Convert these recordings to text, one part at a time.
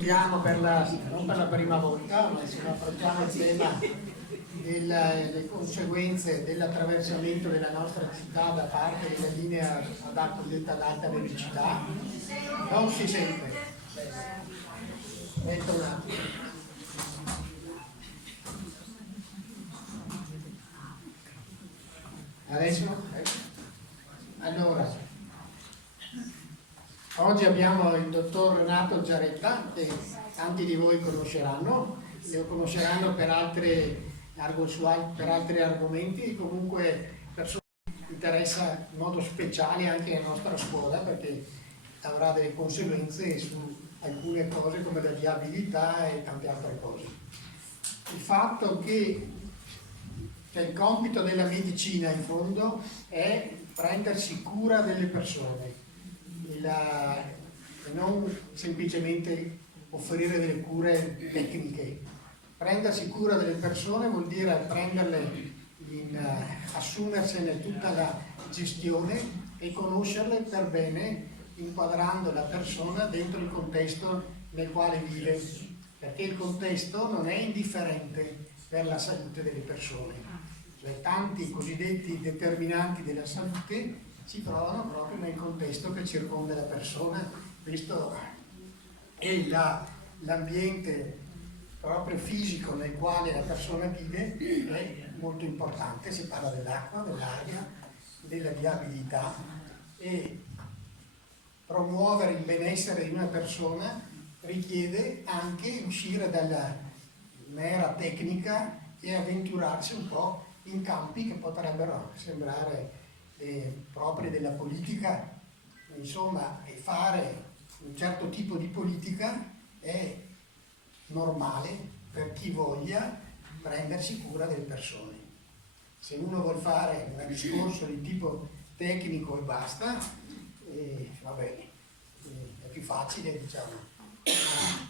Non per la prima volta, ma insomma affrontiamo il tema delle conseguenze dell'attraversamento della nostra città da parte della linea cosiddetta ad alta velocità. Non si sente. Aspetta un attimo. Adesso? Allora, oggi abbiamo il dottor Renato Giaretta, che tanti di voi conosceranno, lo conosceranno per altri argomenti, comunque persona che interessa in modo speciale anche la nostra scuola, perché avrà delle conseguenze su alcune cose come la viabilità e tante altre cose. Il fatto che il compito della medicina in fondo è prendersi cura delle persone, e non semplicemente offrire delle cure tecniche. Prendersi cura delle persone vuol dire assumersene tutta la gestione e conoscerle per bene, inquadrando la persona dentro il contesto nel quale vive, perché il contesto non è indifferente per la salute delle persone. Cioè, tanti cosiddetti determinanti della salute si trovano proprio nel contesto che circonda la persona. Questo è l'ambiente proprio fisico nel quale la persona vive, è molto importante. Si parla dell'acqua, dell'aria, della viabilità, e promuovere il benessere di una persona richiede anche uscire dalla mera tecnica e avventurarsi un po' in campi che potrebbero sembrare propri della politica. Insomma, fare un certo tipo di politica è normale per chi voglia prendersi cura delle persone. Se uno vuol fare un discorso di tipo tecnico e basta, è più facile, diciamo,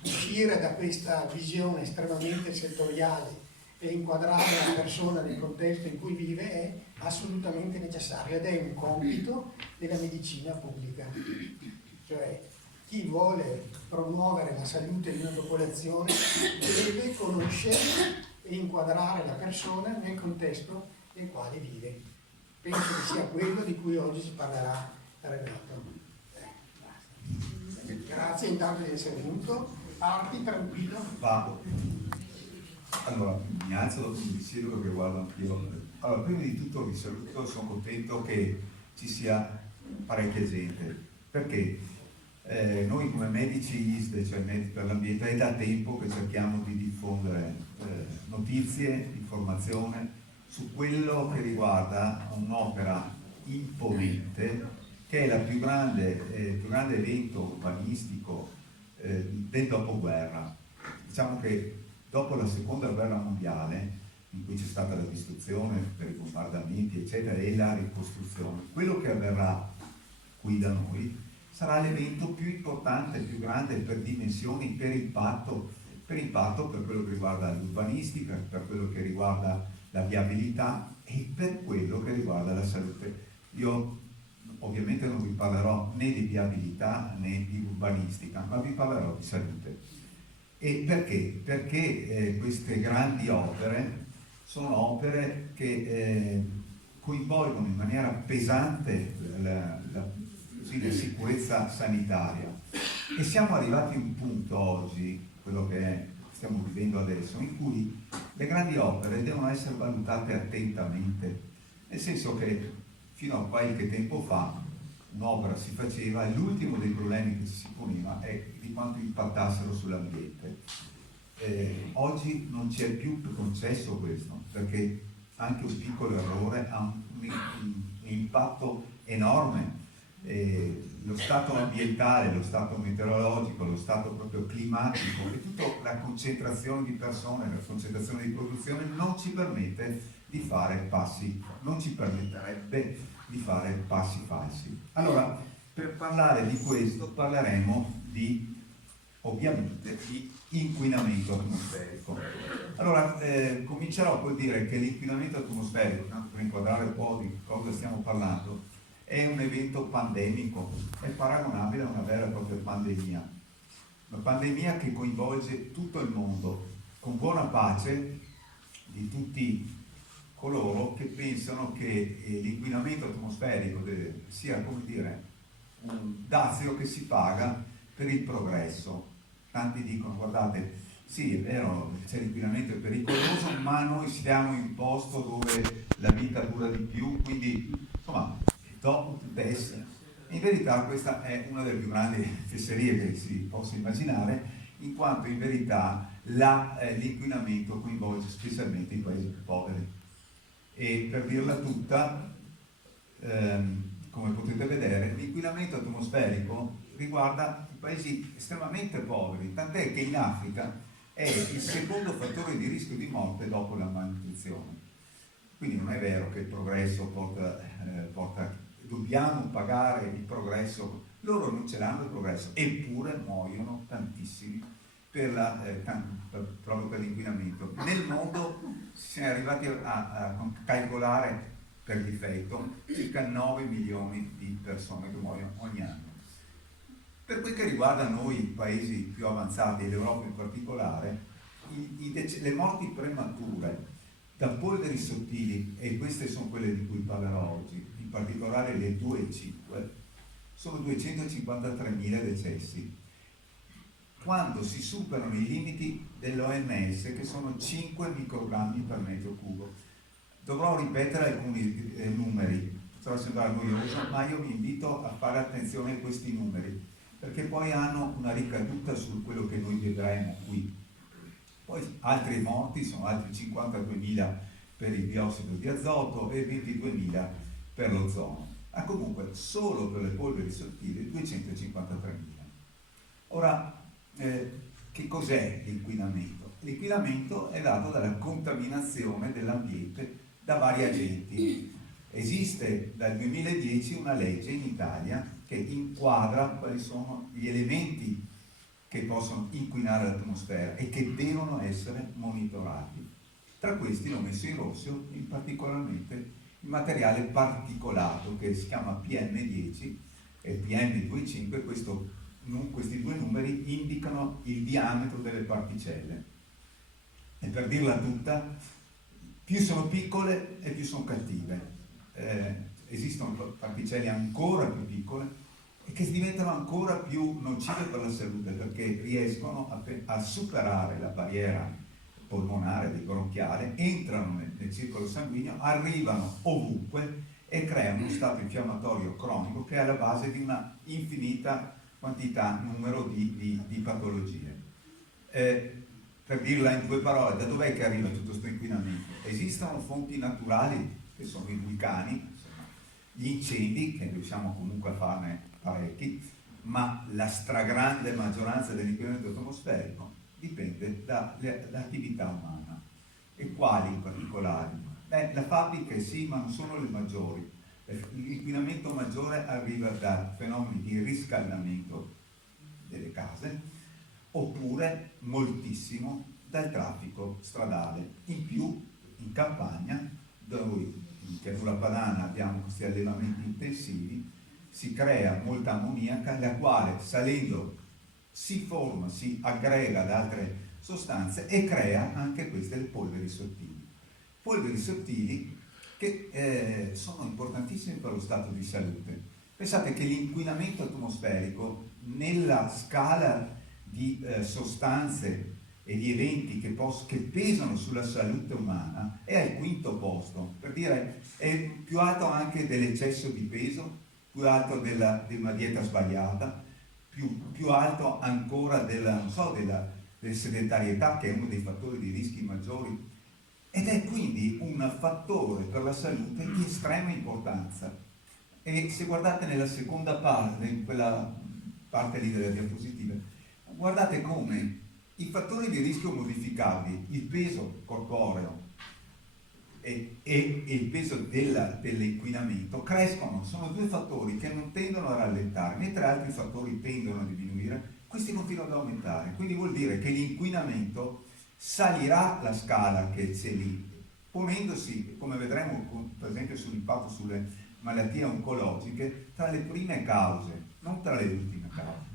uscire da questa visione estremamente settoriale e inquadrare la persona nel contesto in cui vive è assolutamente necessario, ed è un compito della medicina pubblica. Cioè, chi vuole promuovere la salute di una popolazione deve conoscere e inquadrare la persona nel contesto nel quale vive. Penso che sia quello di cui oggi si parlerà, Renato. Grazie intanto di essere venuto. Parti tranquillo. Vado. Allora, mi alzo dopo mi siedo perché guardo anch'io. Allora, prima di tutto vi saluto, sono contento che ci sia parecchia gente, perché noi come medici ISDE, cioè Medici per l'Ambiente, è da tempo che cerchiamo di diffondere notizie, informazione su quello che riguarda un'opera imponente che è il più grande evento urbanistico del dopoguerra. Diciamo che dopo la seconda guerra mondiale, in cui c'è stata la distruzione per i bombardamenti eccetera e la ricostruzione, quello che avverrà qui da noi sarà l'evento più importante, più grande per dimensioni, per impatto per quello che riguarda l'urbanistica, per quello che riguarda la viabilità e per quello che riguarda la salute. Io ovviamente non vi parlerò né di viabilità né di urbanistica, ma vi parlerò di salute. E perché? Perché queste grandi opere sono opere che coinvolgono in maniera pesante la sicurezza sanitaria, e siamo arrivati a un punto oggi, quello che stiamo vivendo adesso, in cui le grandi opere devono essere valutate attentamente, nel senso che fino a qualche tempo fa un'opera si faceva e l'ultimo dei problemi che si poneva è di quanto impattassero sull'ambiente. Oggi non c'è più concesso questo, perché anche un piccolo errore ha un impatto enorme. Lo stato ambientale, lo stato meteorologico, lo stato proprio climatico e tutta la concentrazione di persone, la concentrazione di produzione non ci permette di fare passi, non ci permetterebbe di fare passi falsi. Allora, per parlare di questo parleremo ovviamente di inquinamento atmosferico. Allora, comincerò col dire che l'inquinamento atmosferico, tanto per inquadrare un po' di cosa stiamo parlando, è un evento pandemico, è paragonabile a una vera e propria pandemia. una pandemia che coinvolge tutto il mondo, con buona pace di tutti coloro che pensano che l'inquinamento atmosferico sia, come dire, un dazio che si paga per il progresso. Tanti dicono, guardate, sì, è vero, c'è l'inquinamento, è pericoloso, ma noi siamo in un posto dove la vita dura di più, quindi insomma, dopo best. In verità questa è una delle più grandi fesserie che si possa immaginare, in quanto in verità l'inquinamento coinvolge specialmente i paesi più poveri. E per dirla tutta, come potete vedere, l'inquinamento atmosferico riguarda i paesi estremamente poveri, tant'è che in Africa è il secondo fattore di rischio di morte dopo la malnutrizione. Quindi non è vero che il progresso dobbiamo pagare il progresso, loro non ce l'hanno il progresso, eppure muoiono tantissimi proprio per l'inquinamento. Nel mondo si è arrivati a calcolare per difetto circa 9 milioni di persone che muoiono ogni anno. Per quel che riguarda noi, i paesi più avanzati, l'Europa in particolare, le morti premature da polveri sottili, e queste sono quelle di cui parlerò oggi, in particolare le 2,5, sono 253.000 decessi. Quando si superano i limiti dell'OMS, che sono 5 microgrammi per metro cubo. Dovrò ripetere alcuni numeri, potrà sembrare noioso, ma io vi invito a fare attenzione a questi numeri, perché poi hanno una ricaduta su quello che noi vedremo qui. Poi altri morti sono altri 52.000 per il biossido di azoto e 22.000 per l'ozono. Ma comunque solo per le polveri sottili 253.000. Ora, che cos'è l'inquinamento? L'inquinamento è dato dalla contaminazione dell'ambiente da vari agenti. Esiste dal 2010 una legge in Italia che inquadra quali sono gli elementi che possono inquinare l'atmosfera e che devono essere monitorati. Tra questi l'ho messo in rosso, in particolarmente il materiale particolato che si chiama PM10 e PM2,5. Questi due numeri indicano il diametro delle particelle. E per dirla tutta, più sono piccole e più sono cattive. Esistono particelle ancora più piccole e che diventano ancora più nocive per la salute, perché riescono a superare la barriera polmonare del bronchiale, entrano nel circolo sanguigno, arrivano ovunque e creano uno stato infiammatorio cronico che è alla base di una infinita numero di patologie. Per dirla in 2 parole, da dov'è che arriva tutto questo inquinamento? Esistono fonti naturali, che sono i vulcani, insomma, gli incendi, che riusciamo comunque a farne parecchi, ma la stragrande maggioranza dell'inquinamento atmosferico dipende dall'attività umana. E quali in particolare? La fabbrica sì, ma non sono le maggiori. L'inquinamento maggiore arriva da fenomeni di riscaldamento delle case, oppure moltissimo dal traffico stradale. In più, in campagna, dove in pianura padana abbiamo questi allevamenti intensivi, si crea molta ammoniaca, la quale salendo si forma, si aggrega ad altre sostanze e crea anche queste le polveri sottili. Polveri sottili che sono importantissimi per lo stato di salute. Pensate che l'inquinamento atmosferico nella scala di sostanze e di eventi che pesano sulla salute umana è al 5° posto, per dire è più alto anche dell'eccesso di peso, più alto di una dieta sbagliata, più alto ancora della sedentarietà, che è uno dei fattori di rischi maggiori, ed è quindi un fattore per la salute di estrema importanza. E se guardate nella seconda parte, in quella parte lì delle diapositive, guardate come i fattori di rischio modificabili, il peso corporeo e il peso dell'inquinamento crescono, sono 2 fattori che non tendono a rallentare, mentre altri fattori tendono a diminuire, questi continuano ad aumentare. Quindi vuol dire che l'inquinamento salirà la scala che c'è lì, ponendosi, come vedremo per esempio sull'impatto sulle malattie oncologiche, tra le prime cause, non tra le ultime cause.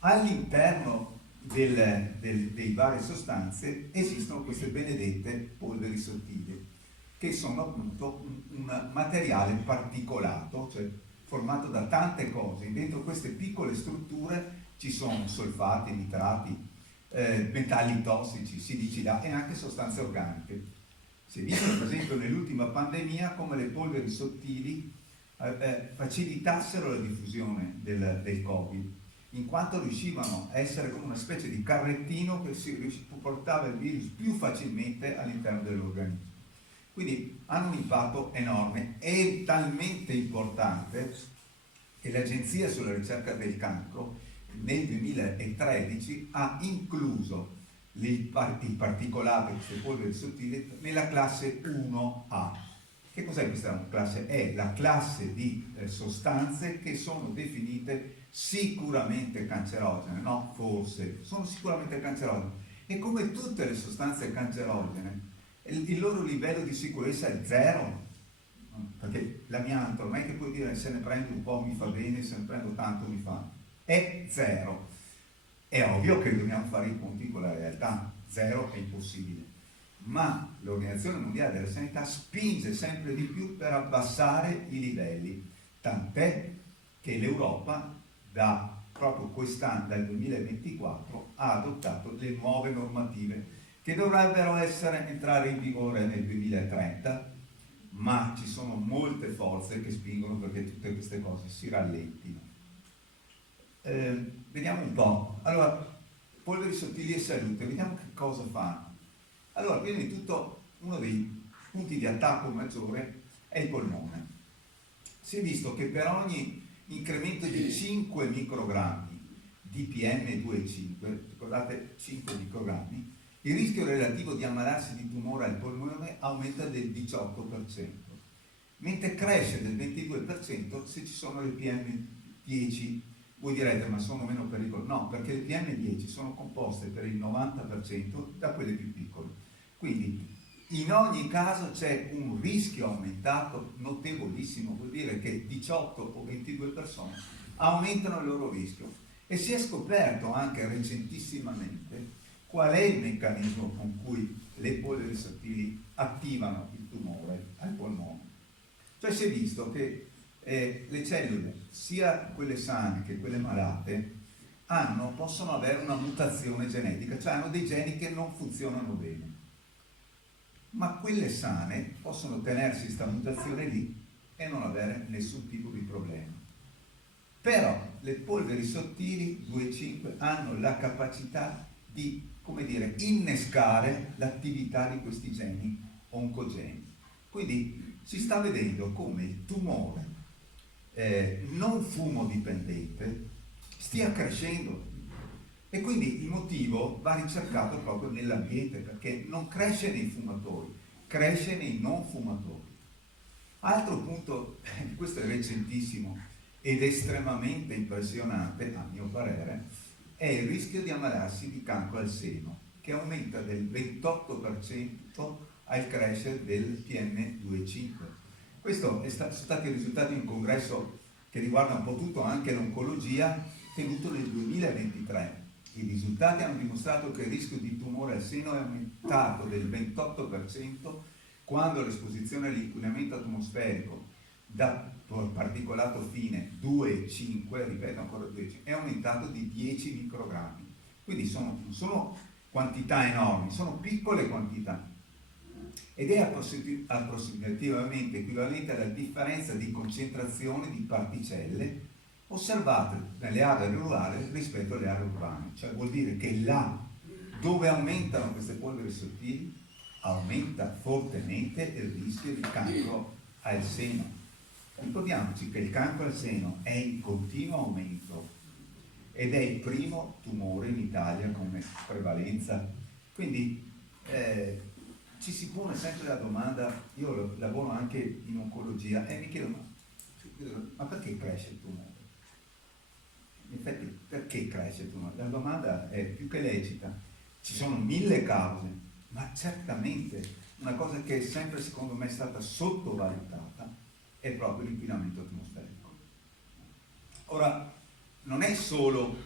All'interno dei varie sostanze esistono queste benedette polveri sottili, che sono appunto un materiale particolato, cioè formato da tante cose. Dentro queste piccole strutture ci sono solfati, nitrati, metalli tossici, silicilati e anche sostanze organiche. Si è visto per esempio nell'ultima pandemia come le polveri sottili facilitassero la diffusione del Covid, in quanto riuscivano a essere come una specie di carrettino che portava il virus più facilmente all'interno dell'organismo. Quindi hanno un impatto enorme e talmente importante che l'Agenzia sulla ricerca del cancro nel 2013 ha incluso il particolato, queste polveri sottili, nella classe 1A. Che cos'è questa classe? È la classe di sostanze che sono definite sicuramente cancerogene, no? Forse, sono sicuramente cancerogene. E come tutte le sostanze cancerogene, il loro livello di sicurezza è zero, perché l'amianto non è che puoi dire se ne prendo un po' mi fa bene, se ne prendo tanto mi fa, è zero. È ovvio che dobbiamo fare i conti con la realtà, zero è impossibile, ma l'Organizzazione Mondiale della Sanità spinge sempre di più per abbassare i livelli, tant'è che l'Europa proprio quest'anno, dal 2024, ha adottato le nuove normative che dovrebbero entrare in vigore nel 2030, ma ci sono molte forze che spingono perché tutte queste cose si rallentino. Vediamo un po'. Allora, polveri sottili e salute, vediamo che cosa fanno. Allora, prima di tutto, uno dei punti di attacco maggiore è il polmone. Si è visto che per ogni incremento di 5 microgrammi di PM2,5, ricordate 5 microgrammi, il rischio relativo di ammalarsi di tumore al polmone aumenta del 18%, mentre cresce del 22% se ci sono le PM10. Voi direte, ma sono meno pericolosi? No, perché le PM10 sono composte per il 90% da quelle più piccole. Quindi in ogni caso c'è un rischio aumentato notevolissimo, vuol dire che 18 o 22 persone aumentano il loro rischio. E si è scoperto anche recentissimamente qual è il meccanismo con cui le polveri sottili attivano il tumore al polmone. Cioè si è visto che le cellule, sia quelle sane che quelle malate, possono avere una mutazione genetica, cioè hanno dei geni che non funzionano bene. Ma quelle sane possono tenersi questa mutazione lì e non avere nessun tipo di problema. Però le polveri sottili 2,5 hanno la capacità di, come dire, innescare l'attività di questi geni oncogeni. Quindi si sta vedendo come il tumore non fumo dipendente stia crescendo, e quindi il motivo va ricercato proprio nell'ambiente, perché non cresce nei fumatori, cresce nei non fumatori. Altro punto, questo è recentissimo ed estremamente impressionante a mio parere, è il rischio di ammalarsi di cancro al seno, che aumenta del 28% al crescere del PM2,5. Questo sono stati i risultati di un congresso che riguarda un po' tutto, anche l'oncologia, tenuto nel 2023. I risultati hanno dimostrato che il rischio di tumore al seno è aumentato del 28% quando l'esposizione all'inquinamento atmosferico da particolato fine 2,5, ripeto ancora 2,5, è aumentato di 10 microgrammi. Quindi non sono quantità enormi, sono piccole quantità. Ed è approssimativamente equivalente alla differenza di concentrazione di particelle osservate nelle aree rurali rispetto alle aree urbane. Cioè vuol dire che là dove aumentano queste polveri sottili aumenta fortemente il rischio di cancro al seno. Ricordiamoci che il cancro al seno è in continuo aumento ed è il primo tumore in Italia come prevalenza. Quindi ci si pone sempre la domanda, io lavoro anche in oncologia e mi chiedo, ma perché cresce il tumore? In effetti, perché cresce il tumore? La domanda è più che lecita. Ci sono 1000 cause, ma certamente una cosa che è sempre, secondo me, stata sottovalutata è proprio l'inquinamento atmosferico. Ora, non è solo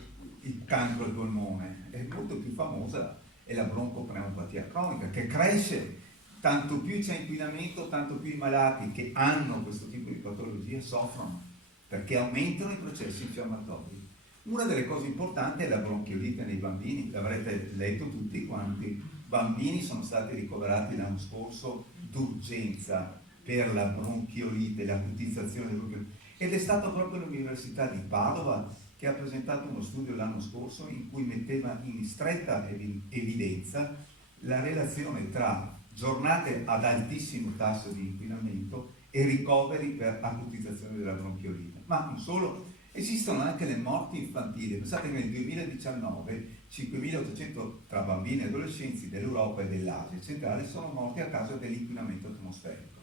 il cancro al polmone, è molto più famosa è la broncopneumopatia cronica, che cresce tanto più c'è inquinamento, tanto più i malati che hanno questo tipo di patologia soffrono, perché aumentano i processi infiammatori. Una delle cose importanti è la bronchiolite nei bambini, l'avrete letto tutti quanti. Bambini sono stati ricoverati l'anno scorso d'urgenza per la bronchiolite, l'acutizzazione della bronchiolite. Ed è stato proprio l'Università di Padova che ha presentato uno studio l'anno scorso in cui metteva in stretta evidenza la relazione tra giornate ad altissimo tasso di inquinamento e ricoveri per acutizzazione della bronchiolite. Ma non solo, esistono anche le morti infantili. Pensate che nel 2019 5.800 tra bambini e adolescenti dell'Europa e dell'Asia centrale sono morti a causa dell'inquinamento atmosferico.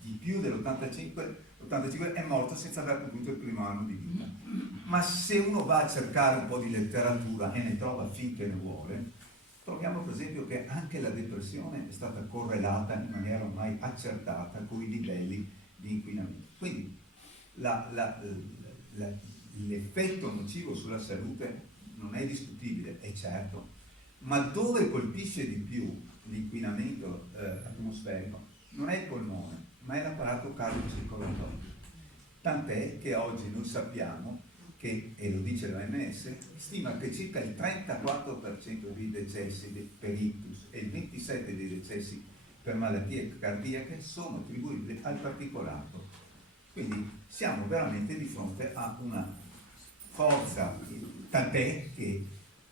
Di più dell'85 è morto senza aver compiuto il primo anno di vita. Ma se uno va a cercare un po' di letteratura e ne trova finché ne vuole, troviamo per esempio che anche la depressione è stata correlata in maniera ormai accertata con i livelli di inquinamento. Quindi l'effetto nocivo sulla salute non è discutibile, è certo, ma dove colpisce di più l'inquinamento atmosferico non è il polmone, ma è l'apparato cardiocircolatorio. Tant'è che oggi noi sappiamo che, e lo dice l'OMS, stima che circa il 34% dei decessi per ictus e il 27% dei decessi per malattie cardiache sono attribuibili al particolato. Quindi siamo veramente di fronte a una forza, tant'è che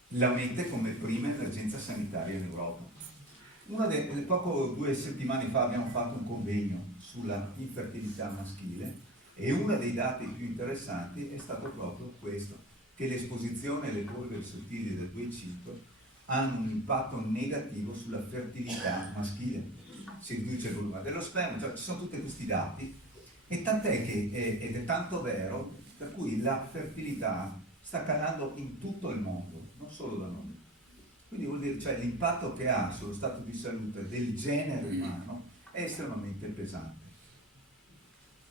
la mette come prima emergenza sanitaria in Europa. Poco 2 settimane fa abbiamo fatto un convegno sulla infertilità maschile e uno dei dati più interessanti è stato proprio questo, che l'esposizione alle polveri sottili del 2,5 hanno un impatto negativo sulla fertilità maschile. Si riduce il volume dello sperma, cioè ci sono tutti questi dati, e tant'è che, ed è tanto vero, per cui la fertilità sta calando in tutto il mondo, non solo da noi. Quindi vuol dire, cioè, l'impatto che ha sullo stato di salute del genere umano è estremamente pesante.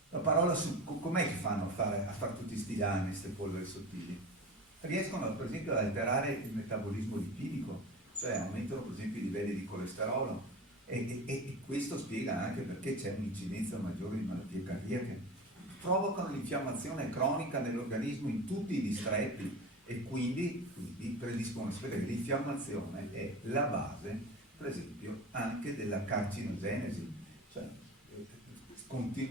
La parola su com'è che fanno a fare tutti questi danni, queste polveri sottili? Riescono per esempio ad alterare il metabolismo lipidico, cioè aumentano per esempio i livelli di colesterolo, e questo spiega anche perché c'è un'incidenza maggiore di malattie cardiache. Provocano l'infiammazione cronica nell'organismo in tutti i distretti e quindi predispongono a sapere che l'infiammazione è la base, per esempio, anche della carcinogenesi, cioè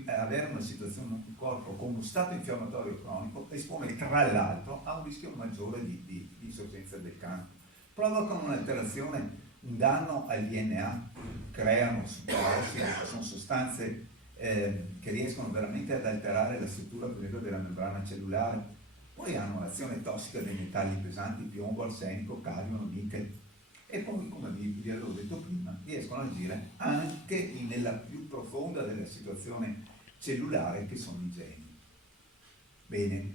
avere una situazione, un corpo con uno stato infiammatorio cronico espone tra l'altro a un rischio maggiore di insorgenza del cancro. Provocano un'alterazione, un danno al DNA, creano superossi, sono sostanze che riescono veramente ad alterare la struttura per esempio della membrana cellulare. Poi hanno l'azione tossica dei metalli pesanti, piombo, arsenico, cadmio, nickel, e poi, come vi avevo detto prima, riescono ad agire anche nella più profonda della situazione cellulare, che sono i geni. Bene,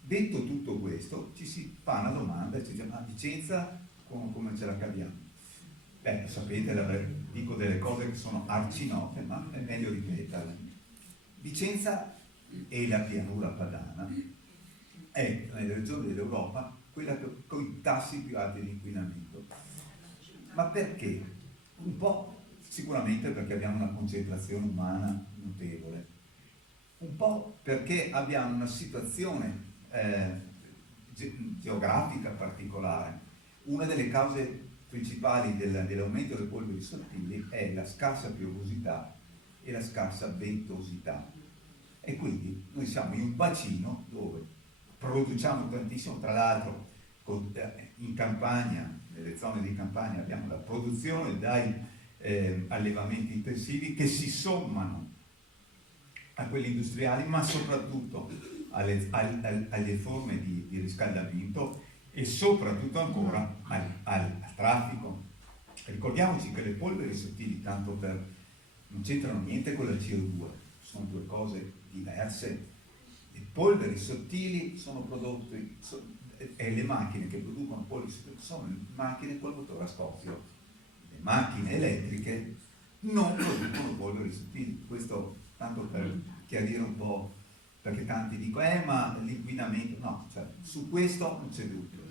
detto tutto questo, ci si fa una domanda, ci dice: ma Vicenza come ce la caviamo? Beh, sapete, dico delle cose che sono arcinote, ma è meglio ripeterle. Vicenza e la pianura padana è, nelle regioni dell'Europa, quella con i tassi più alti di inquinamento. Ma perché? Un po' sicuramente perché abbiamo una concentrazione umana notevole, un po' perché abbiamo una situazione geografica particolare. Una delle cause principali dell'aumento delle polveri sottili è la scarsa piovosità e la scarsa ventosità, e quindi noi siamo in un bacino dove produciamo tantissimo. Tra l'altro in campagna, nelle zone di campagna, abbiamo la produzione dai allevamenti intensivi che si sommano a quelli industriali, ma soprattutto alle forme di riscaldamento e soprattutto ancora al traffico. Ricordiamoci che le polveri sottili, non c'entrano niente con la CO2, sono due cose diverse. Le polveri sottili sono prodotte, e le macchine che producono polveri sottili sono macchine col motore a scoppio. Le macchine elettriche non producono polveri sottili. Questo tanto per chiarire un po', perché tanti dicono ma l'inquinamento, no, cioè, su questo non c'è dubbio.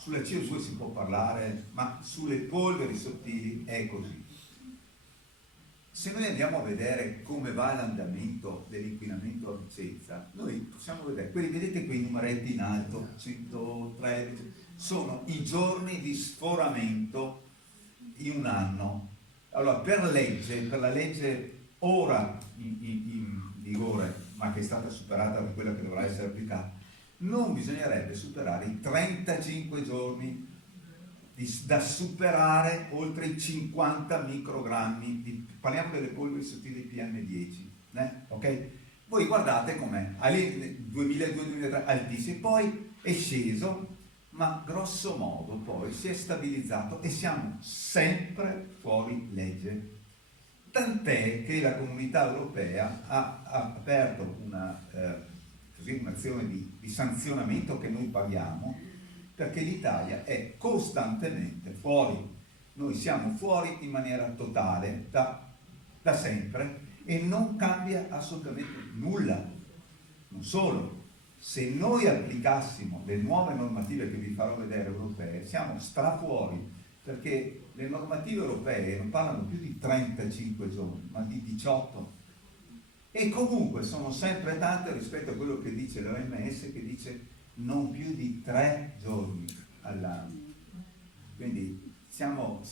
sulla CO2 si può parlare, ma sulle polveri sottili è così. Se noi andiamo a vedere come va l'andamento dell'inquinamento a Vicenza, noi possiamo vedere, vedete quei numeretti in alto, 113, sono i giorni di sforamento in un anno. Allora, per la legge ora in vigore, ma che è stata superata per quella che dovrà essere applicata, non bisognerebbe superare i 35 giorni da superare oltre i 50 microgrammi, parliamo delle polveri sottili PM10, ok? Voi guardate com'è, 2002-2003 altissimo, poi è sceso, ma grosso modo poi si è stabilizzato e siamo sempre fuori legge. Tant'è che la Comunità Europea ha aperto un'azione di sanzionamento che noi paghiamo, perché l'Italia è costantemente fuori. Noi siamo fuori in maniera totale da sempre e non cambia assolutamente nulla. Non solo, se noi applicassimo le nuove normative che vi farò vedere europee, siamo strafuori, perché le normative europee non parlano più di 35 giorni, ma di 18. E comunque sono sempre tante rispetto a quello che dice l'OMS, che dice non più di 3 giorni all'anno. Quindi siamo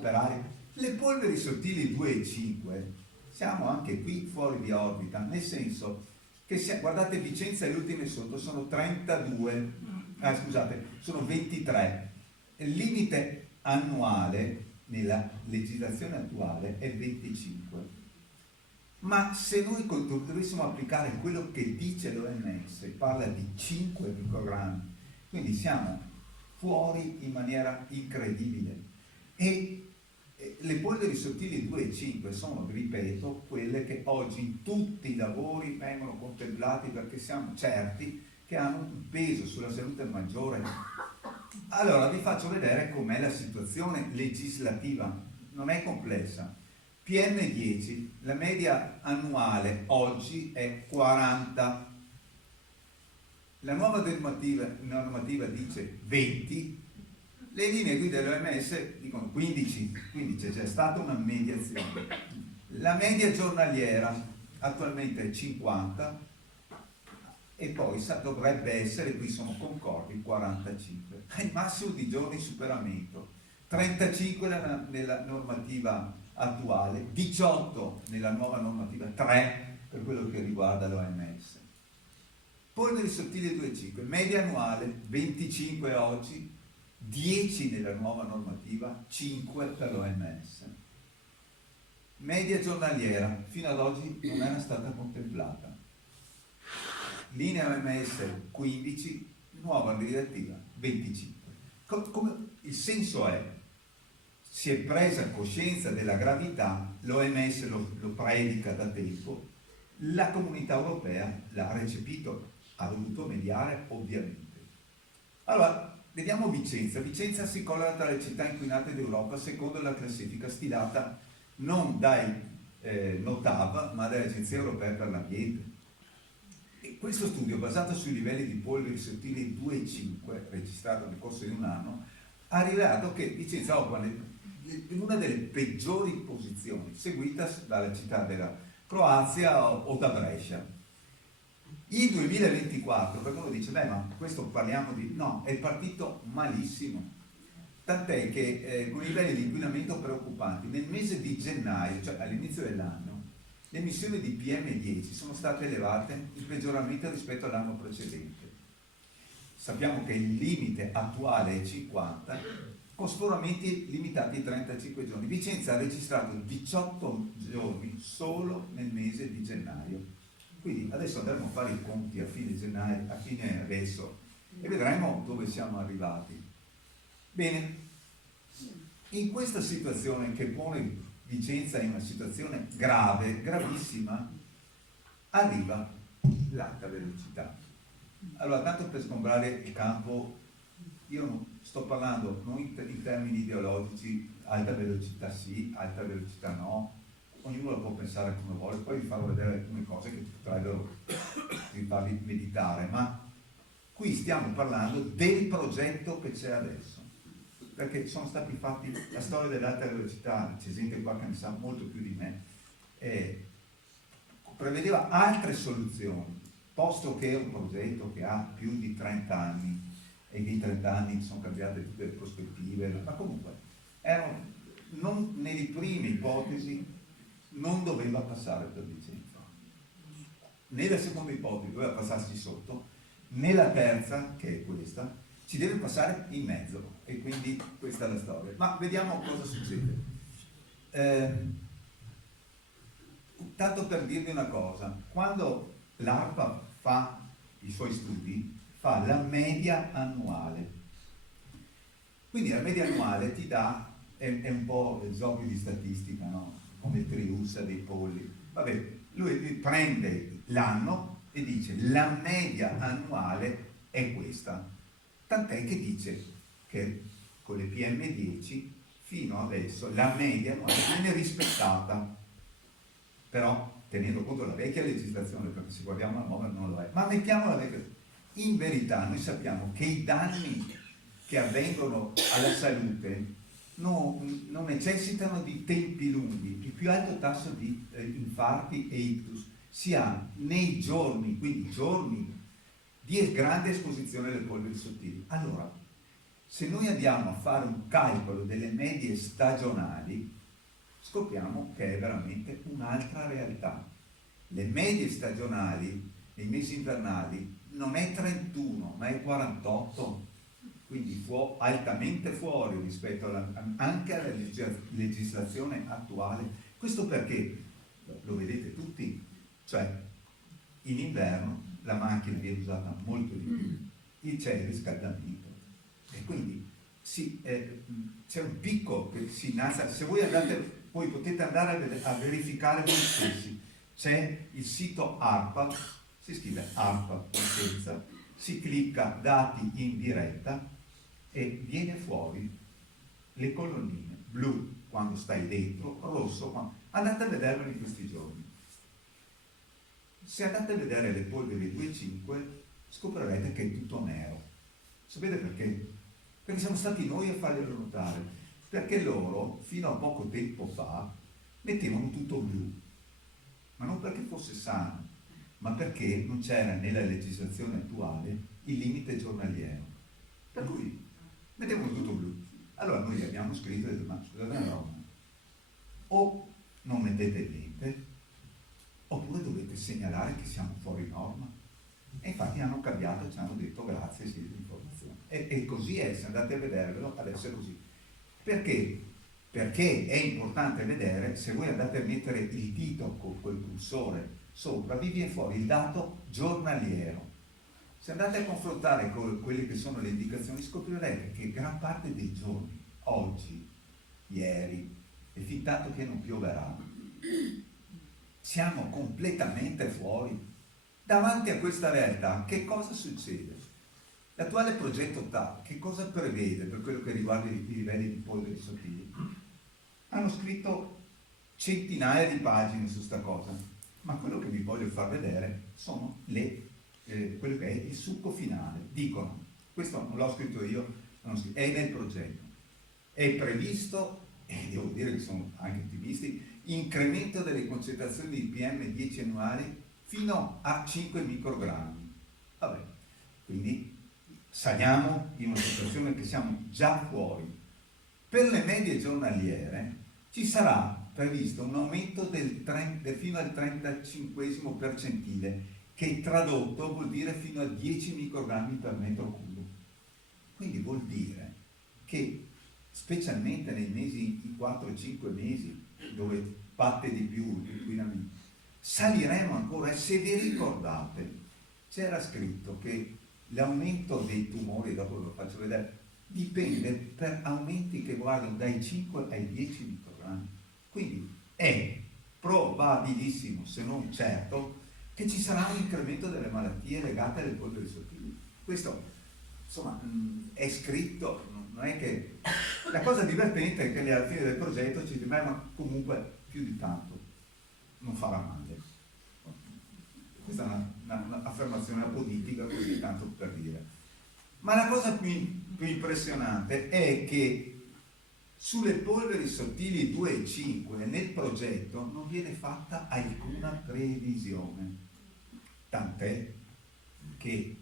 per aria. Le polveri sottili 2 e 5, siamo anche qui fuori di orbita, nel senso che guardate, Vicenza e le ultime sotto sono 32, sono 23. Il limite annuale nella legislazione attuale è 25. Ma se noi dovessimo applicare quello che dice l'OMS, parla di 5 microgrammi, quindi siamo fuori in maniera incredibile. E le polveri sottili 2 e 5 sono, ripeto, quelle che oggi in tutti i lavori vengono contemplati, perché siamo certi che hanno un peso sulla salute maggiore. Allora vi faccio vedere com'è la situazione legislativa, non è complessa. PM10, la media annuale oggi è 40, la nuova normativa dice 20, le linee guida dell'OMS dicono 15, quindi c'è già stata una mediazione. La media giornaliera attualmente è 50 e poi dovrebbe essere, qui sono concordi, 45. È il massimo di giorni di superamento, 35 nella normativa attuale, 18 nella nuova normativa, 3 per quello che riguarda l'OMS. Polveri sottili 2,5, media annuale 25 oggi, 10 nella nuova normativa, 5 per l'OMS. Media giornaliera fino ad oggi non era stata contemplata. Linea OMS 15, nuova direttiva 25. Il senso è, si è presa coscienza della gravità, l'OMS lo predica da tempo, la Comunità Europea l'ha recepito, ha dovuto mediare ovviamente. Allora, vediamo Vicenza. Vicenza si colloca tra le città inquinate d'Europa secondo la classifica stilata non dai NOTAV ma dall'Agenzia Europea per l'Ambiente. E questo studio, basato sui livelli di polveri sottili 2,5 registrato nel corso di un anno, ha rivelato che Vicenza occupa una delle peggiori posizioni, seguita dalla città della Croazia o da Brescia. Il 2024, perché uno dice, beh, ma questo parliamo di... No, è partito malissimo. Tant'è che con livelli di inquinamento preoccupanti, nel mese di gennaio, cioè all'inizio dell'anno, le emissioni di PM10 sono state elevate in peggioramento rispetto all'anno precedente. Sappiamo che il limite attuale è 50, con sforamenti limitati ai 35 giorni. Vicenza ha registrato 18 giorni solo nel mese di gennaio. Quindi adesso andremo a fare i conti a fine gennaio, a fine adesso, e vedremo dove siamo arrivati. Bene, in questa situazione che pone Vicenza in una situazione grave, gravissima, arriva l'alta velocità. Allora, tanto per sgombrare il campo, io non sto parlando non in termini ideologici, alta velocità sì, alta velocità no, ognuno lo può pensare come vuole, poi vi farò vedere alcune cose che potrebbero farvi meditare, ma Qui stiamo parlando del progetto che c'è adesso, perché sono stati fatti, la storia dell'alta velocità, c'è gente qua che ne sa molto più di me, prevedeva altre soluzioni, posto che è un progetto che ha più di 30 anni, e che in 30 anni sono cambiate tutte le prospettive, ma comunque nelle prime ipotesi non doveva passare per Vicenza, nella seconda ipotesi doveva passarci sotto, nella terza, che è questa, ci deve passare in mezzo, e quindi questa è la storia. Ma vediamo cosa succede. Tanto per dirvi una cosa, quando l'ARPA fa i suoi studi, fa la media annuale. Quindi la media annuale ti dà, è un po' il gioco di statistica, no? Come il Triussa dei polli. Vabbè, lui prende l'anno e dice la media annuale è questa. Tant'è che dice che con le PM10 fino adesso la media annuale viene rispettata. Però tenendo conto della vecchia legislazione, perché se guardiamo la nuova non lo è, ma mettiamola vecchia. In verità noi sappiamo che i danni che avvengono alla salute non necessitano di tempi lunghi. Il più alto tasso di infarti e ictus si ha nei giorni, quindi giorni di grande esposizione alle polveri sottili. Allora, se noi andiamo a fare un calcolo delle medie stagionali, scopriamo che è veramente un'altra realtà. Le medie stagionali nei mesi invernali non è 31 ma è 48, quindi altamente fuori rispetto anche alla legislazione attuale. Questo perché, lo vedete tutti, cioè in inverno la macchina viene usata molto di più, c'è il riscaldamento e quindi c'è un picco che si innalza. Se voi andate, poi potete andare a verificare voi stessi, c'è il sito ARPA, si scrive ARPA Vicenza, si clicca dati in diretta e viene fuori le colonnine blu quando stai dentro, rosso quando... andate a vederlo in questi giorni. Se andate a vedere le polveri 2,5 scoprirete che è tutto nero. Sapete perché? Perché siamo stati noi a farglielo notare, perché loro fino a poco tempo fa mettevano tutto blu, ma non perché fosse sano, ma perché non c'era nella legislazione attuale il limite giornaliero, per cui mettevano tutto blu. Allora noi abbiamo scritto e detto, ma scusate una roba, o non mettete niente, oppure dovete segnalare che siamo fuori norma. E infatti hanno cambiato, ci hanno detto grazie, sì, l'informazione. E così è, se andate a vederlo, adesso è così. Perché? Perché è importante vedere, se voi andate a mettere il dito con quel cursore sopra, vi viene fuori il dato giornaliero. Se andate a confrontare con quelle che sono le indicazioni, scoprirete che gran parte dei giorni, oggi, ieri, e fin tanto che non pioverà, siamo completamente fuori. Davanti a questa realtà, che cosa succede? L'attuale progetto TAP, che cosa prevede per quello che riguarda i livelli di polveri sottili? Hanno scritto centinaia di pagine su sta cosa, ma quello che vi voglio far vedere sono quello che è il succo finale. Dicono, questo non l'ho scritto io, è nel progetto, è previsto, e devo dire che sono anche ottimisti, incremento delle concentrazioni di PM10 annuali fino a 5 microgrammi. Vabbè, quindi saliamo in una situazione che siamo già fuori. Per le medie giornaliere ci sarà previsto un aumento fino al 35 percentile, che tradotto vuol dire fino a 10 microgrammi per metro cubo. Quindi vuol dire che specialmente nei mesi, i 4-5 mesi, dove batte di più l'inquinamento, saliremo ancora. E se vi ricordate, c'era scritto che l'aumento dei tumori, dopo ve lo faccio vedere, dipende per aumenti che guardano dai 5 ai 10 microgrammi. Quindi è probabilissimo, se non certo, che ci sarà un incremento delle malattie legate alle polveri sottili. Questo, insomma, è scritto, non è che... La cosa divertente è che alla fine del progetto ci dice, ma comunque più di tanto non farà male. Questa è un'affermazione apodittica, così tanto per dire. Ma la cosa più impressionante è che sulle polveri sottili 2 e 5 nel progetto non viene fatta alcuna previsione, tant'è che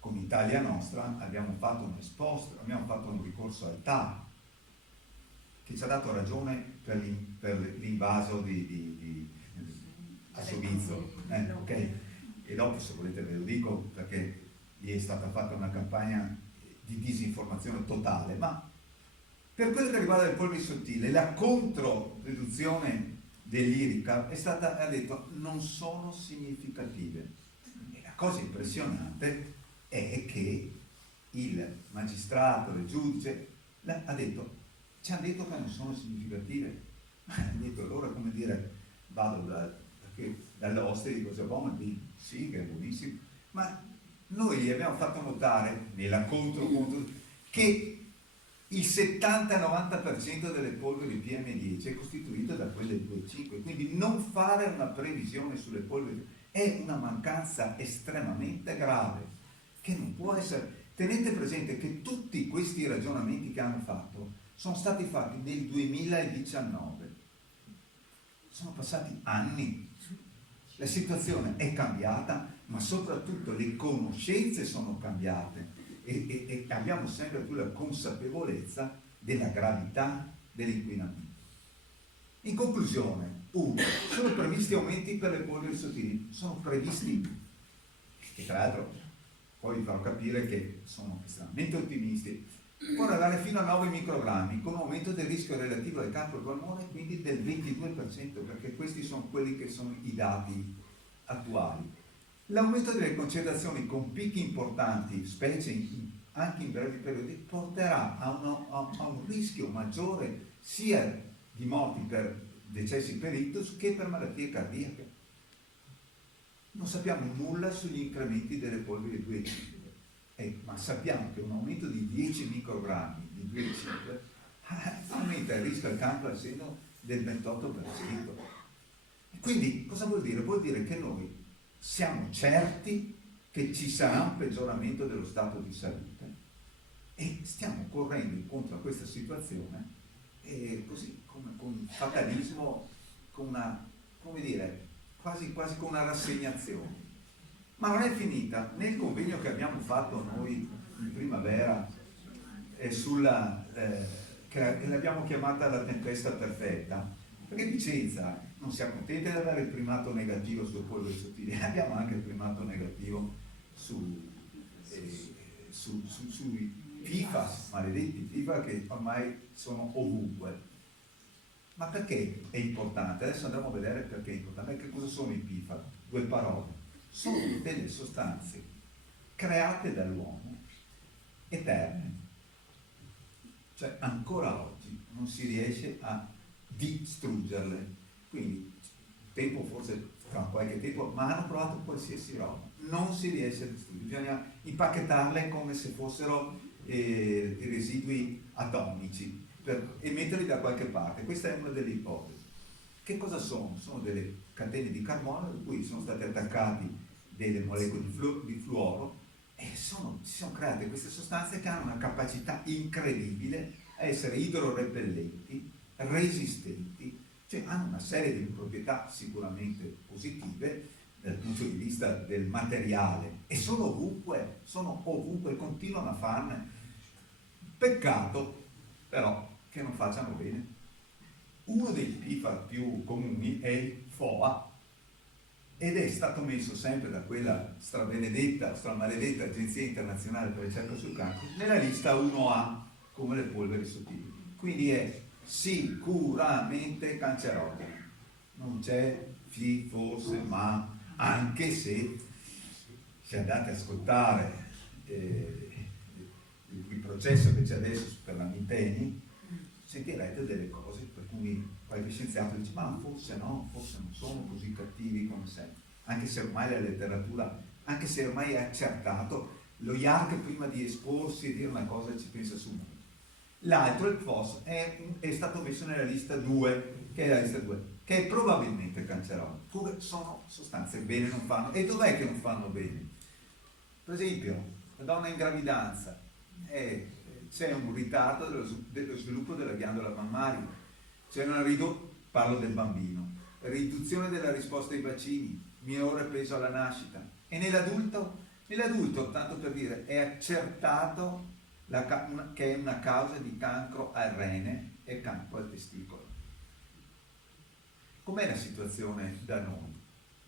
con Italia Nostra abbiamo fatto un esposto, abbiamo fatto un ricorso al TAR che ci ha dato ragione per l'invaso a Sovizzo, ok? E dopo, se volete, ve lo dico, perché lì è stata fatta una campagna di disinformazione totale. Ma per quello che riguarda le polveri sottili, la controriduzione dell'IRICA ha detto non sono significative. E la cosa impressionante è che il magistrato, il giudice, ha detto, ci hanno detto che non sono significative. Ma hanno detto allora, come dire, vado dall'oste e dico Giacomo, sì, che è buonissimo, ma noi gli abbiamo fatto notare nella contro che il 70-90% delle polveri PM10 è costituito da quelle 2,5, quindi non fare una previsione sulle polveri è una mancanza estremamente grave, che non può essere. Tenete presente che tutti questi ragionamenti che hanno fatto sono stati fatti nel 2019, sono passati anni, la situazione è cambiata, ma soprattutto le conoscenze sono cambiate e abbiamo sempre più la consapevolezza della gravità dell'inquinamento. In conclusione, sono previsti aumenti per le polveri sottili, sono previsti, e tra l'altro poi vi farò capire che sono estremamente ottimisti, può arrivare fino a 9 microgrammi con un aumento del rischio relativo al cancro al polmone quindi del 22%, perché questi sono quelli che sono i dati attuali. L'aumento delle concentrazioni con picchi importanti, specie anche in brevi periodi, porterà a un rischio maggiore sia di morti per decessi per ictus che per malattie cardiache. Non sappiamo nulla sugli incrementi delle polveri 2,5, ma sappiamo che un aumento di 10 microgrammi di 2,5 aumenta il rischio al cancro al seno del 28%. Quindi cosa vuol dire? Vuol dire che noi siamo certi che ci sarà un peggioramento dello stato di salute e stiamo correndo incontro a questa situazione così con fatalismo, con una, come dire, quasi con una rassegnazione. Ma non è finita. Nel convegno che abbiamo fatto noi in primavera che l'abbiamo chiamata la tempesta perfetta, perché Vicenza non si accontenta di avere il primato negativo sulle polveri sottili, abbiamo anche il primato negativo sui PFAS, maledetti PFAS che ormai sono ovunque. Ma perché è importante? Adesso andiamo a vedere perché è importante. Che cosa sono i PFAS? 2 parole. Sono delle sostanze create dall'uomo, eterne. Cioè ancora oggi non si riesce a distruggerle. Quindi, tempo forse tra qualche tempo, ma hanno provato qualsiasi roba. Non si riesce a distruggere. Bisogna impacchettarle come se fossero i residui atomici e metterli da qualche parte. Questa è una delle ipotesi. Che cosa sono? Sono delle catene di carbonio da cui sono state attaccate delle molecole di fluoro e si sono create queste sostanze che hanno una capacità incredibile a essere idrorepellenti, resistenti, cioè hanno una serie di proprietà sicuramente positive dal punto di vista del materiale e sono ovunque, continuano a farne. Peccato però che non facciano bene. Uno dei PFAS più comuni è il FOA ed è stato messo sempre da quella stramaledetta Agenzia Internazionale per la Ricerca sul Cancro nella lista 1A come le polveri sottili. Quindi è sicuramente cancerogeno. Non c'è sì, forse, ma anche se andate a ascoltare il processo che c'è adesso per la Miteni, sentirete delle cose per cui qualche scienziato dice ma forse no, forse non sono così cattivi come sempre, anche se ormai la letteratura, anche se ormai è accertato, lo IARC prima di esporsi e dire una cosa ci pensa su molto. L'altro, il FOS, è stato messo nella lista 2, che è la lista 2, che è probabilmente cancerogeno. Sono sostanze che bene non fanno. E dov'è che non fanno bene? Per esempio, la donna in gravidanza, c'è un ritardo dello sviluppo della ghiandola mammaria, parlo del bambino, riduzione della risposta ai vaccini, minore peso alla nascita. E nell'adulto? Nell'adulto, tanto per dire, è accertato che è una causa di cancro al rene e cancro al testicolo. Com'è la situazione da noi?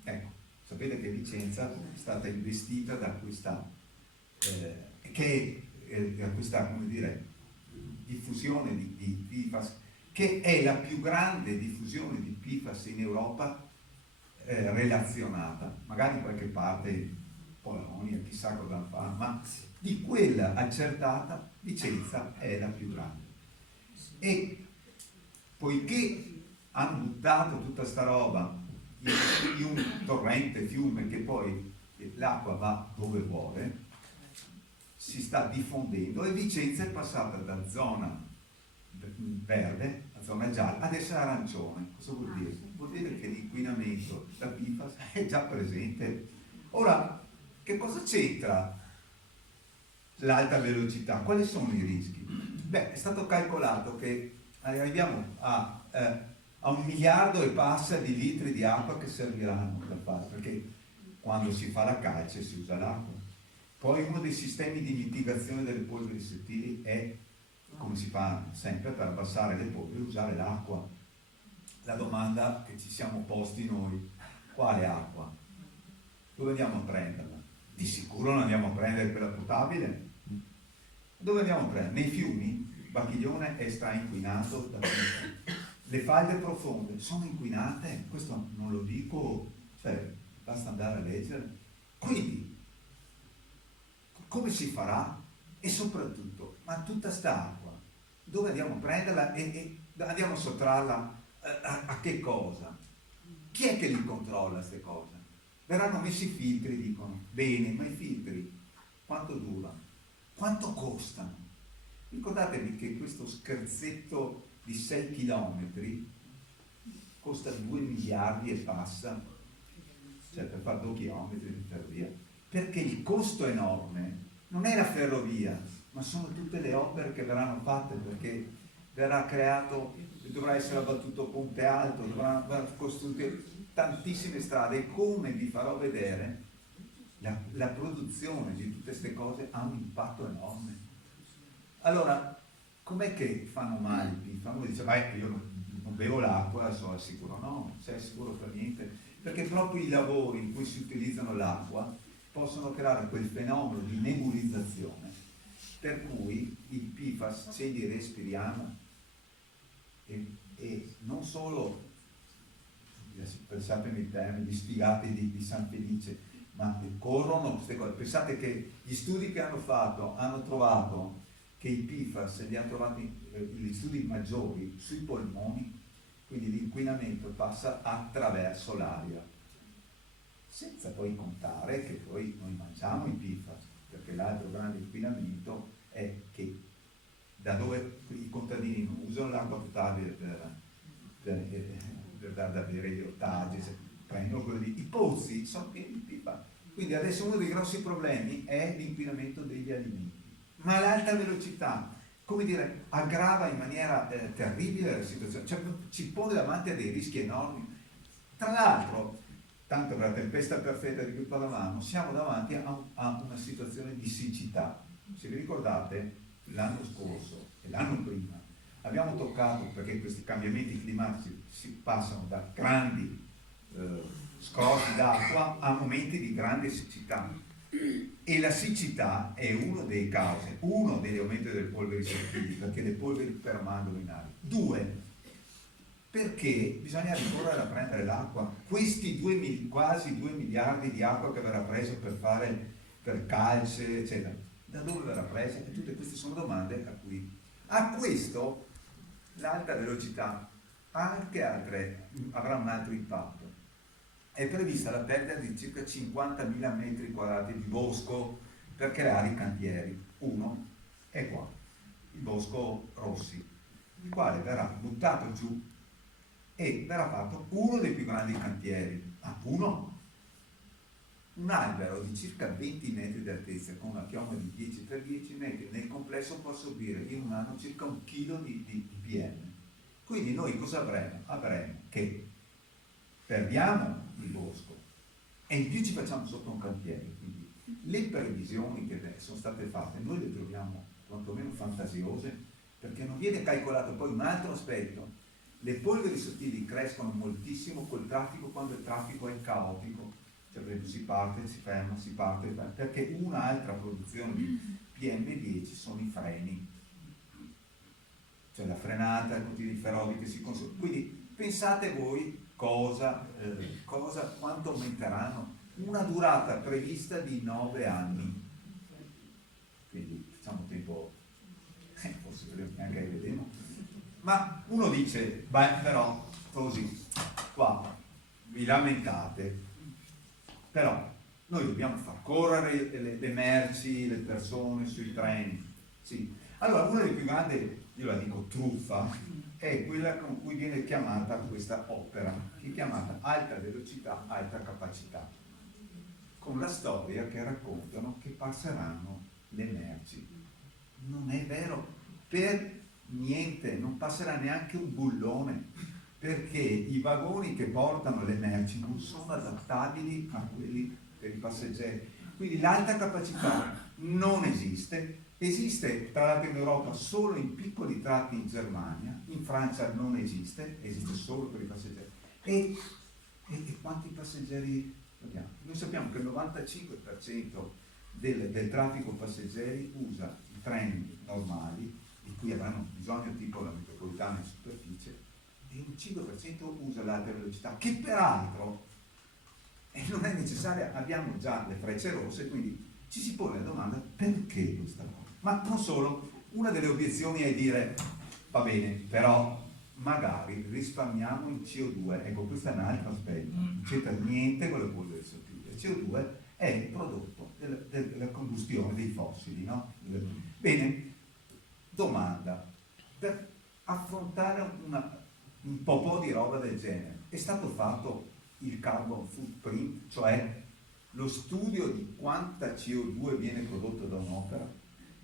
Ecco, sapete che Vicenza è stata investita da questa come dire, diffusione di PFAS, che è la più grande diffusione di PFAS in Europa relazionata, magari in qualche parte in Polonia, chissà cosa fa, ma di quella accertata Vicenza è la più grande. E poiché hanno buttato tutta sta roba in un torrente, fiume, che poi l'acqua va dove vuole, si sta diffondendo e Vicenza è passata da zona verde a zona gialla ad essere arancione. Cosa vuol dire? Vuol dire che l'inquinamento da PFAS è già presente. Ora, che cosa c'entra l'alta velocità? Quali sono i rischi? Beh, è stato calcolato che arriviamo a 1 miliardo e passa di litri di acqua che serviranno per fare, perché quando si fa la calce si usa l'acqua. Poi uno dei sistemi di mitigazione delle polveri sottili è, come si fa sempre per abbassare le polveri, usare l'acqua. La domanda che ci siamo posti noi: quale acqua? Dove andiamo a prenderla? Di sicuro non andiamo a prendere quella potabile. Dove andiamo a prendere? Nei fiumi? Bacchiglione è strainquinato da tutto. Le falde profonde sono inquinate, questo non lo dico, cioè basta andare a leggere. Quindi come si farà? E soprattutto, ma tutta sta acqua dove andiamo a prenderla e andiamo a sottrarla a che cosa? Chi è che li controlla queste cose? Verranno messi i filtri, dicono, bene, ma i filtri quanto durano? Quanto costano? Ricordatevi che questo scherzetto di 6 chilometri costa 2 miliardi e passa, cioè per fare 2 chilometri di ferrovia, perché il costo enorme non è la ferrovia, ma sono tutte le opere che verranno fatte, perché verrà creato, dovrà essere abbattuto ponte alto, dovranno costruire tantissime strade, e come vi farò vedere la produzione di tutte queste cose ha un impatto enorme. Allora, com'è che fanno male i PFAS? Uno dice, ma io non bevo l'acqua, sono al sicuro. No, non sei sicuro per niente, perché proprio i lavori in cui si utilizzano l'acqua possono creare quel fenomeno di nebulizzazione per cui i PFAS ce li respiriamo e non solo, pensate nei termini di sfigati di San Felice, ma corrono queste cose. Pensate che gli studi che hanno fatto hanno trovato che i PFAS li hanno trovati, gli studi maggiori, sui polmoni, quindi l'inquinamento passa attraverso l'aria, senza poi contare che poi noi mangiamo i PFAS, perché l'altro grande inquinamento è che da dove i contadini non usano l'acqua potabile per dare da bere gli ortaggi, prendono quello i pozzi sono pieni di PFAS. Quindi adesso uno dei grossi problemi è l'inquinamento degli alimenti. Ma l'alta velocità, come dire, aggrava in maniera terribile la situazione, cioè ci pone davanti a dei rischi enormi. Tra l'altro, tanto per la tempesta perfetta di cui parlavamo, siamo davanti a una situazione di siccità. Se vi ricordate, l'anno scorso e l'anno prima abbiamo toccato, perché questi cambiamenti climatici si passano da grandi scrossi d'acqua a momenti di grande siccità. E la siccità è uno dei cause, uno degli aumenti delle polveri sottili, perché le polveri permangono in aria. 2, perché bisogna ricorrere a prendere l'acqua. Questi quasi 2 miliardi di acqua che verrà preso per calce, eccetera, da dove verrà presa? E tutte queste sono domande a cui... A questo l'alta velocità anche avrà un altro impatto. È prevista la perdita di circa 50.000 metri quadrati di bosco per creare i cantieri. Uno è qua, il bosco Rossi, il quale verrà buttato giù e verrà fatto uno dei più grandi cantieri. Uno Un albero di circa 20 metri di altezza con una chioma di 10 per 10 metri nel complesso può assorbire in un anno circa 1 chilo di PM. Quindi noi cosa avremo? Avremo che perdiamo il bosco e in più ci facciamo sotto un cantiere. Quindi le previsioni che sono state fatte noi le troviamo quantomeno fantasiose, perché non viene calcolato poi un altro aspetto. Le polveri sottili crescono moltissimo col traffico, quando il traffico è caotico, cioè si parte, si ferma, si parte, perché un'altra produzione di PM10 sono i freni, cioè la frenata, i continui ferrovi che si consumano. Quindi pensate voi quanto aumenteranno. Una durata prevista di 9 anni, quindi facciamo tempo, forse neanche vedremo. Ma uno dice, beh, però così, qua vi lamentate, però noi dobbiamo far correre le merci, le persone sui treni. Sì. Allora, una delle più grandi, io la dico truffa, è quella con cui viene chiamata questa opera, che è chiamata alta velocità, alta capacità, con la storia che raccontano che passeranno le merci. Non è vero, per niente, non passerà neanche un bullone, perché i vagoni che portano le merci non sono adattabili a quelli per i passeggeri. Quindi l'alta capacità non esiste, esiste tra l'altro in Europa solo in piccoli tratti in Germania, in Francia non esiste, esiste solo per i passeggeri. E quanti passeggeri abbiamo? Noi sappiamo che il 95% del traffico passeggeri usa i treni normali, di cui avranno bisogno tipo la metropolitana in superficie, e un 5% usa l'alta velocità, che peraltro non è necessaria, abbiamo già le frecce rosse, quindi ci si pone la domanda perché questa cosa. Ma non solo, una delle obiezioni è dire va bene, però magari risparmiamo il CO2, ecco questo è un altro aspetto, non c'entra niente con le polveri sottili, il CO2 è il prodotto della combustione dei fossili, no? Bene, domanda, per affrontare un po' di roba del genere, è stato fatto il carbon footprint, cioè lo studio di quanta CO2 viene prodotto da un'opera?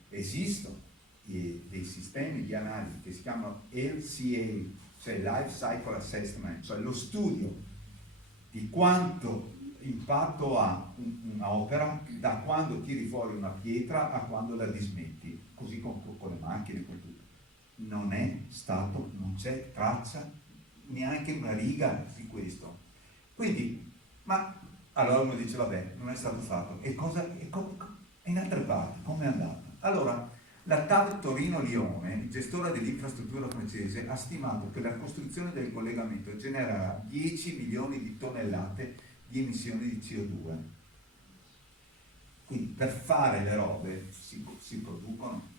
Esistono dei sistemi di analisi che si chiamano LCA, cioè Life Cycle Assessment, cioè lo studio di quanto impatto ha un'opera da quando tiri fuori una pietra a quando la dismetti, così con le macchine, con tutto. Non c'è traccia, neanche una riga di questo. Quindi, ma allora uno dice vabbè, non è stato fatto. E in altre parti, come è andato? Allora, la TAV Torino-Lione, il gestore dell'infrastruttura francese, ha stimato che la costruzione del collegamento genererà 10 milioni di tonnellate di emissioni di CO2. Quindi per fare le robe si producono.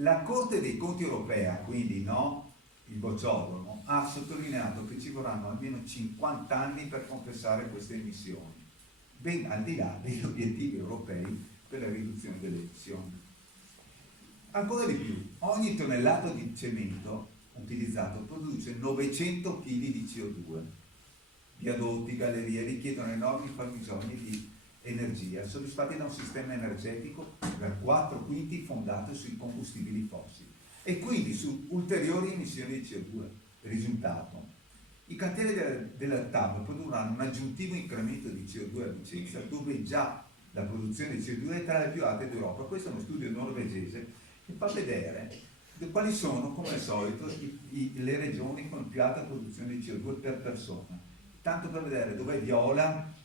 La Corte dei Conti europea, quindi no, il bocciolo, ha sottolineato che ci vorranno almeno 50 anni per compensare queste emissioni, ben al di là degli obiettivi europei per la riduzione delle emissioni. Ancora di più, ogni tonnellata di cemento utilizzato produce 900 kg di CO2. Viadotti, gallerie richiedono enormi fabbisogni di energia, soddisfatti da un sistema energetico per 4/5 fondato sui combustibili fossili e quindi su ulteriori emissioni di CO2. Risultato: i cantieri della TAV produrranno un aggiuntivo incremento di CO2 a Vicenza, dove già la produzione di CO2 è tra le più alte d'Europa. Questo è uno studio norvegese che fa vedere quali sono, come al solito, le regioni con più alta produzione di CO2 per persona. Tanto per vedere dov'è viola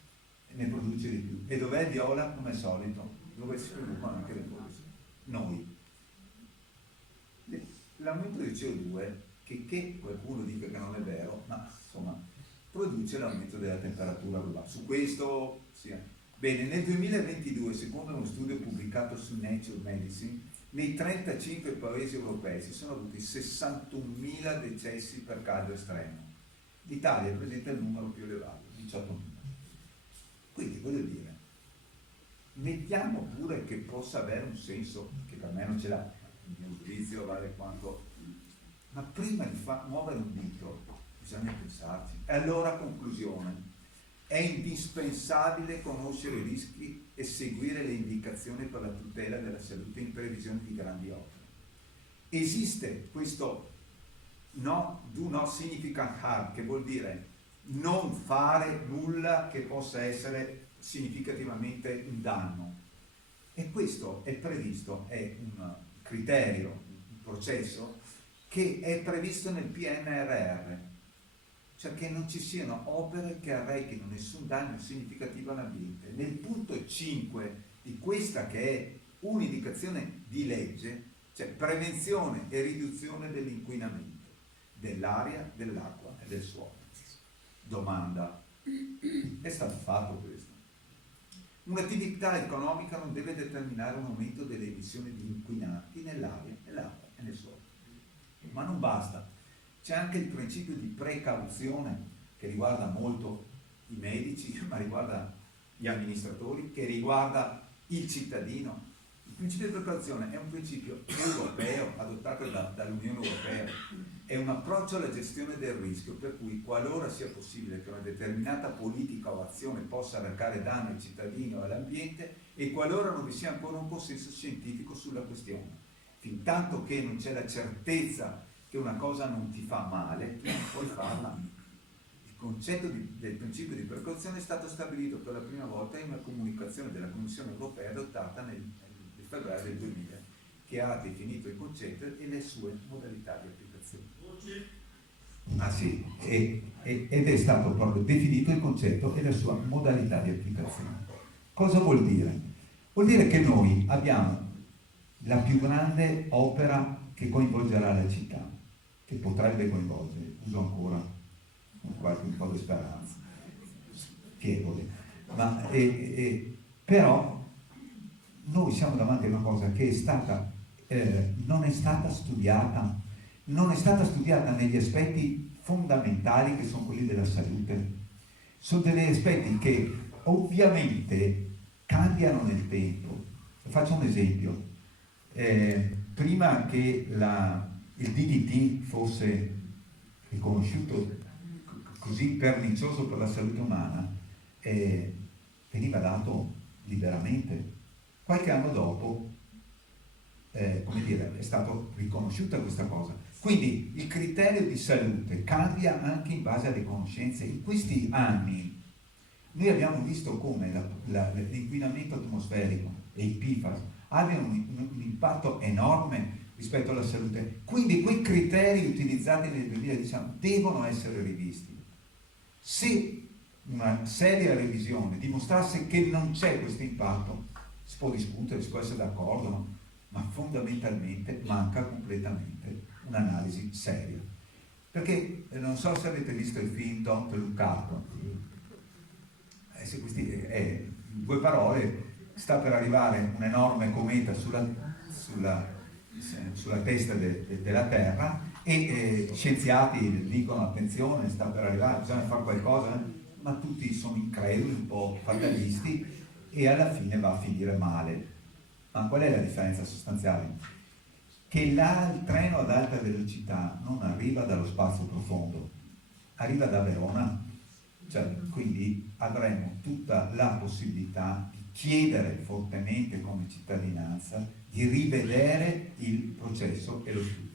ne produce di più, e dov'è viola, come al solito, dove si producono anche le polveri. Noi. L'aumento di CO2, che qualcuno dice che non è vero, ma insomma, produce l'aumento della temperatura globale. Su questo, sì. Bene, nel 2022, secondo uno studio pubblicato su Nature Medicine, nei 35 paesi europei si sono avuti 61.000 decessi per caldo estremo. L'Italia presenta il numero più elevato, 18.000. Quindi voglio dire, mettiamo pure che possa avere un senso, che per me non ce l'ha, il mio giudizio vale quanto, ma prima di muovere un dito bisogna pensarci. E allora, conclusione, è indispensabile conoscere i rischi e seguire le indicazioni per la tutela della salute in previsione di grandi opere. Esiste questo no, do not significant harm, che vuol dire non fare nulla che possa essere significativamente un danno. E questo è previsto, è un criterio, un processo che è previsto nel PNRR, cioè che non ci siano opere che arrechino nessun danno significativo all'ambiente. Nel punto 5 di questa, che è un'indicazione di legge, c'è prevenzione e riduzione dell'inquinamento dell'aria, dell'acqua e del suolo. Domanda: è stato fatto questo? Un'attività economica non deve determinare un aumento delle emissioni di inquinanti nell'aria, nell'acqua e nel suolo. Ma non basta, c'è anche il principio di precauzione che riguarda molto i medici, ma riguarda gli amministratori, che riguarda il cittadino. Il principio di precauzione è un principio europeo adottato dall'Unione Europea, è un approccio alla gestione del rischio per cui, qualora sia possibile che una determinata politica o azione possa arrecare danno ai cittadini o all'ambiente, e qualora non vi sia ancora un consenso scientifico sulla questione. Fin tanto che non c'è la certezza che una cosa non ti fa male, tu non puoi farla. Il concetto del principio di precauzione è stato stabilito per la prima volta in una comunicazione della Commissione Europea adottata nel febbraio del 2000, che ha definito il concetto e le sue modalità di applicazione. Ah sì, ed è stato proprio definito il concetto e la sua modalità di applicazione. Cosa vuol dire? Vuol dire che noi abbiamo la più grande opera che coinvolgerà la città, che potrebbe coinvolgere, uso ancora qualche un po' di speranza, pievole, ma però noi siamo davanti a una cosa che è stata, non è stata studiata negli aspetti fondamentali che sono quelli della salute. Sono degli aspetti che ovviamente cambiano nel tempo. Faccio un esempio. Prima che il DDT fosse riconosciuto così pernicioso per la salute umana, veniva dato liberamente. Qualche anno dopo, come dire, è stata riconosciuta questa cosa. Quindi il criterio di salute cambia anche in base alle conoscenze. In questi anni noi abbiamo visto come l'inquinamento atmosferico e i PFAS abbiano un impatto enorme rispetto alla salute. Quindi quei criteri utilizzati nel 2019 devono essere rivisti. Se una seria revisione dimostrasse che non c'è questo impatto, si può discutere, si può essere d'accordo, no? Ma fondamentalmente manca completamente un'analisi seria. Perché non so se avete visto il film Don't Look Up. In due parole, sta per arrivare un enorme cometa sulla testa della Terra e scienziati dicono attenzione, sta per arrivare, bisogna fare qualcosa, ma tutti sono increduli, un po' fatalisti, e alla fine va a finire male. Ma qual è la differenza sostanziale? Che il treno ad alta velocità non arriva dallo spazio profondo, arriva da Verona. Cioè, quindi avremo tutta la possibilità di chiedere fortemente come cittadinanza di rivedere il processo e lo studio.